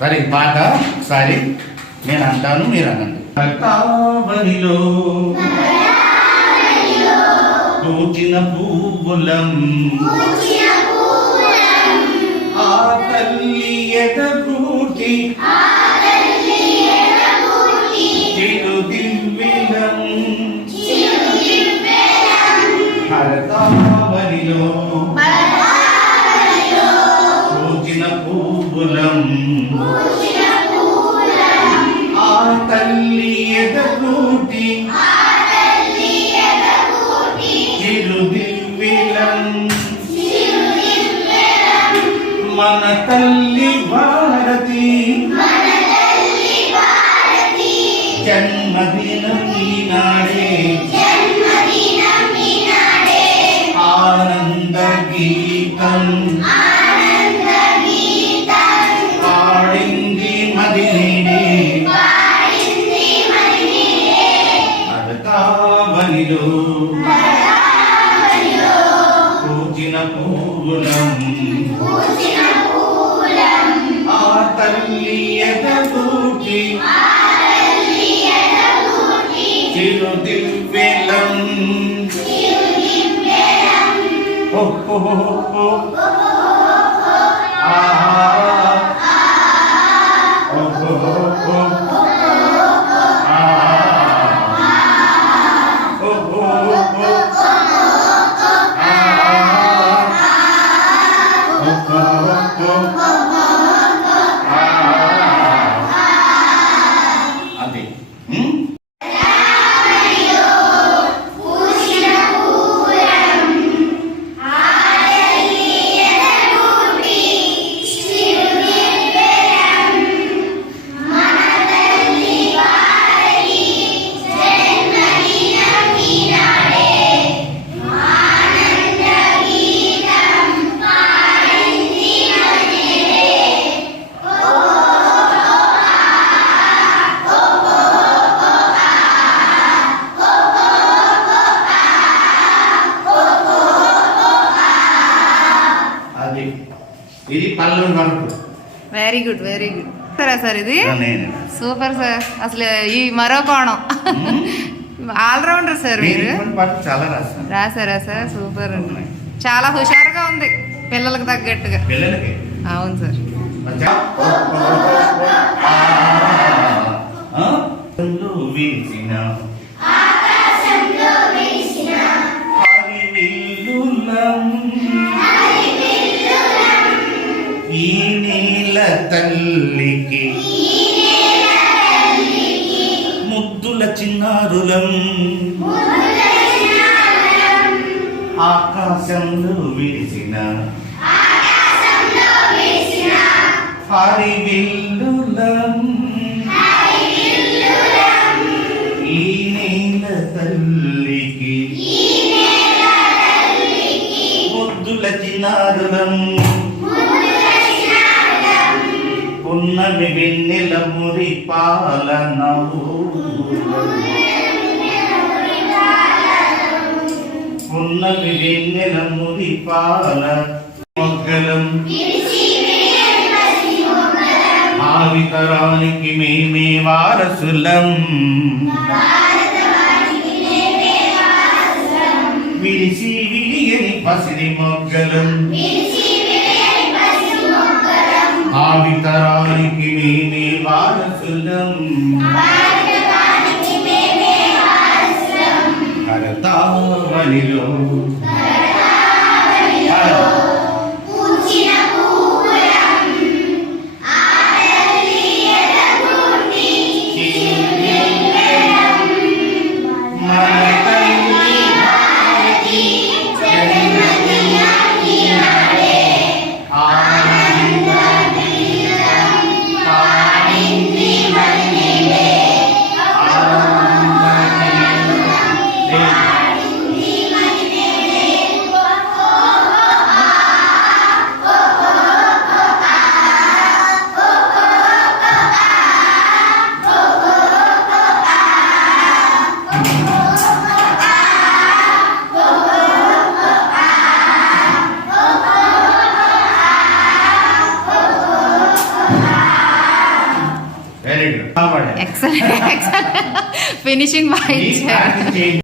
సరే పాట ఒకసారి నేను అంటాను, మీరు అనండి. కావలిలో పూచిన పువ్వులం ఆ తల్లి ఎదగూటి చిరు దివ్విలం కావలిలో పూచిన పువ్వులం ఆ తల్లి ఎదగూటి చిరు దివ్విలం మన తల్లి భారతి జన్మదినం ఈనాడే ఆనంద గీతం పాడింది మదినే అరకావనిలో పూచిన పువ్వులం ఆ తల్లి ఎదగూటి చిరు దివ్వెలం అదే ఇది పల్లె వరకు. వెరీ గుడ్ సరే సార్, ఇది సూపర్ సార్. అసలు ఈ మరో కోణం ఆల్రౌండర్ సార్ మీరు. చాలా రాసారా సార్? సూపర్ అండి, చాలా హుషారుగా ఉంది పిల్లలకు తగ్గట్టుగా. అవును సార్. ఈ నీల తల్లికి ముద్దుల చిన్నారులం ఆకాశంలో విరిసిన హరివిల్లులం ఈ నీల తల్లికి ముద్దుల చిన్నారులం పున్నమి వెన్నెల మురి పాలన పున్నమి వెన్నెల మురి పాల మొగ్గలం భావితరానికి మేమే వారసులం విరిసి విరియని పసిడి మొగ్గలం భావితరానికి మేమే వారసులం కరతావనిలో వెరీ గుడ్ ఎక్సలెంట్ ఫినిషింగ్ బాగా ఇచ్చారు.